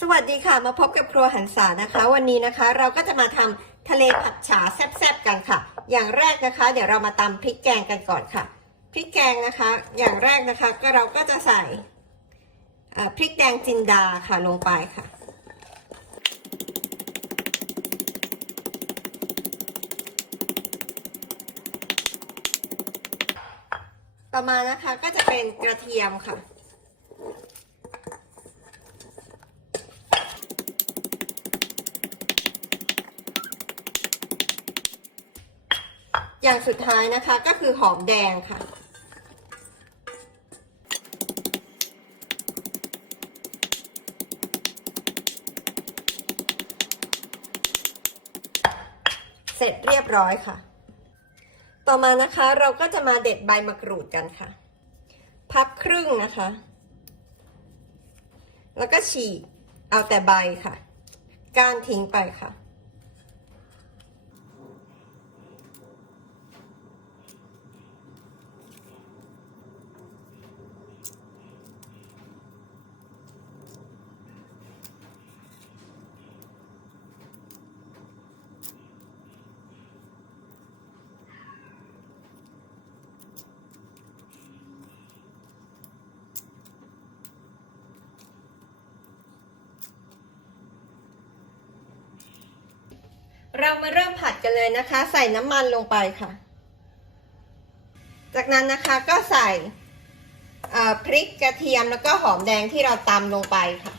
สวัสดีค่ะมาพบกับครัวหันษานะคะ วันนี้นะคะ เราก็จะมาทำทะเลผัดฉาแซ่บๆกันค่ะ อย่างแรกนะคะ เดี๋ยวเรามาตำพริกแกงกันก่อนค่ะพริกแกงนะคะ อย่างแรกนะคะก็เราก็จะใส่พริกแดงจินดาค่ะลงไปค่ะต่อมานะคะก็จะเป็นกระเทียมค่ะ อย่างสุดท้ายนะคะก็คือหอมแดงค่ะ เสร็จเรียบร้อยค่ะ ต่อมานะคะเราก็จะมาเด็ดใบมะกรูดกันค่ะ พับครึ่งนะคะ แล้วก็ฉีกเอาแต่ใบค่ะ กานทิ้งไปค่ะ มาเริ่มผัดกันเลยนะคะ ใส่น้ำมันลงไปค่ะ จากนั้นนะคะก็ใส่พริกกระเทียมแล้วก็หอมแดงที่เราตำลงไปค่ะ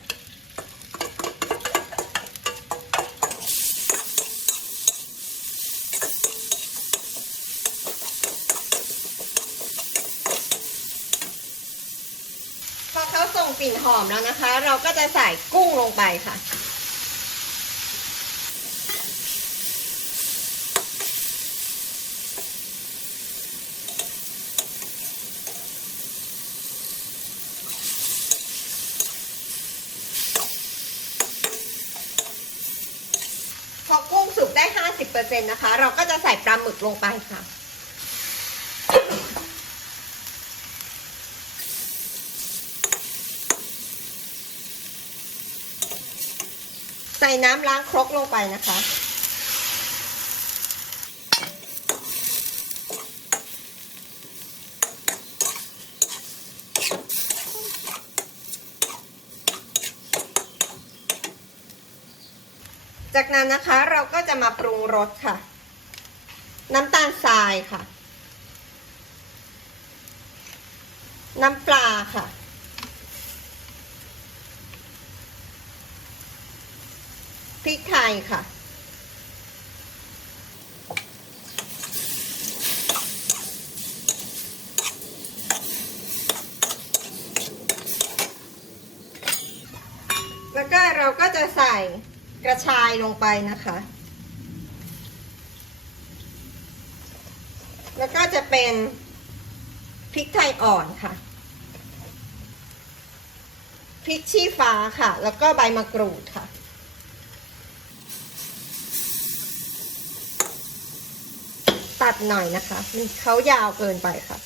พอเขาส่งกลิ่นหอมแล้วนะคะ เราก็จะใส่กุ้งลงไปค่ะ พอกุ้งสุกได้ 50%นะคะ เราก็จะใส่ปลาหมึกลงไปค่ะ ใส่น้ำล้างครกลงไปนะคะ จากนั้นนะคะเราก็จะมาปรุงรสค่ะ น้ำตาลทรายค่ะ น้ำปลาค่ะ พริกไทยค่ะ แล้วก็เราก็จะใส่ กระชายลงไปนะคะ แล้วก็จะเป็นพริกไทยอ่อนค่ะ พริกชี้ฟ้าค่ะ แล้วก็ใบมะกรูดค่ะ ตัดหน่อยนะคะเขายาวเกินไปค่ะ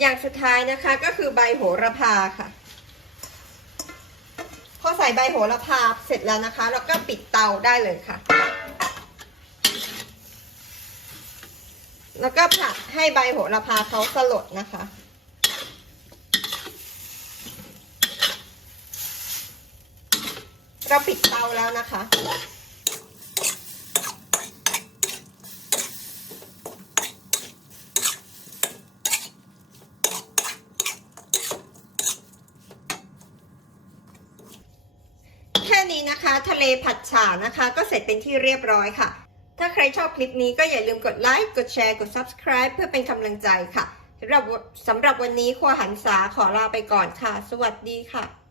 อย่างสุดท้ายนะคะก็คือใบโหระพาค่ะ พอใส่ใบโหระพาเสร็จแล้วนะคะเราก็ปิดเตาได้เลยค่ะ แล้วก็ผัดให้ใบโหระพาเขาสลดนะคะเราปิดเตาแล้วนะคะ นี้นะคะ ทะเลผัดฉ่านะคะ ก็เสร็จเป็นที่เรียบร้อยค่ะ ถ้าใครชอบคลิปนี้ก็อย่าลืมกดไลค์กดแชร์กด subscribe เพื่อเป็นกำลังใจค่ะสำหรับสำหรับวันนี้ครัวหันษาขอลาไปก่อนค่ะ สวัสดีค่ะ